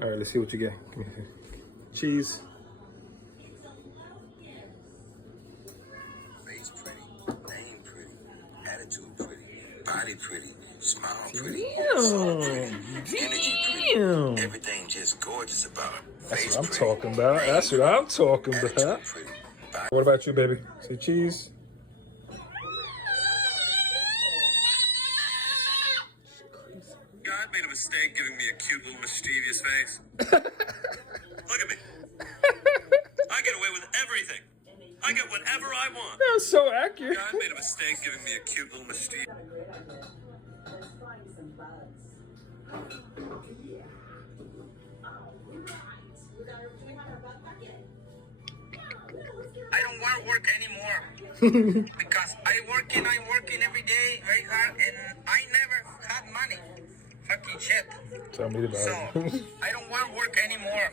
All right, let's see what you get. Come here. Cheese. Face pretty, name pretty, attitude pretty, body pretty, smile pretty, soul pretty, energy pretty. Everything just gorgeous about her. That's Face what I'm pretty, talking about. name That's what I'm talking pretty, about. attitude pretty, body. What about you, baby? Say cheese. God made a mistake giving me a cute little mischievous face. Look at me. I get away with everything. I get whatever I want. That was so accurate. God made a mistake giving me a cute little mischievous. I don't want to work anymore because I'm working every day very hard and I never had money. Fucking shit. Tell me about So it. I don't want to work anymore.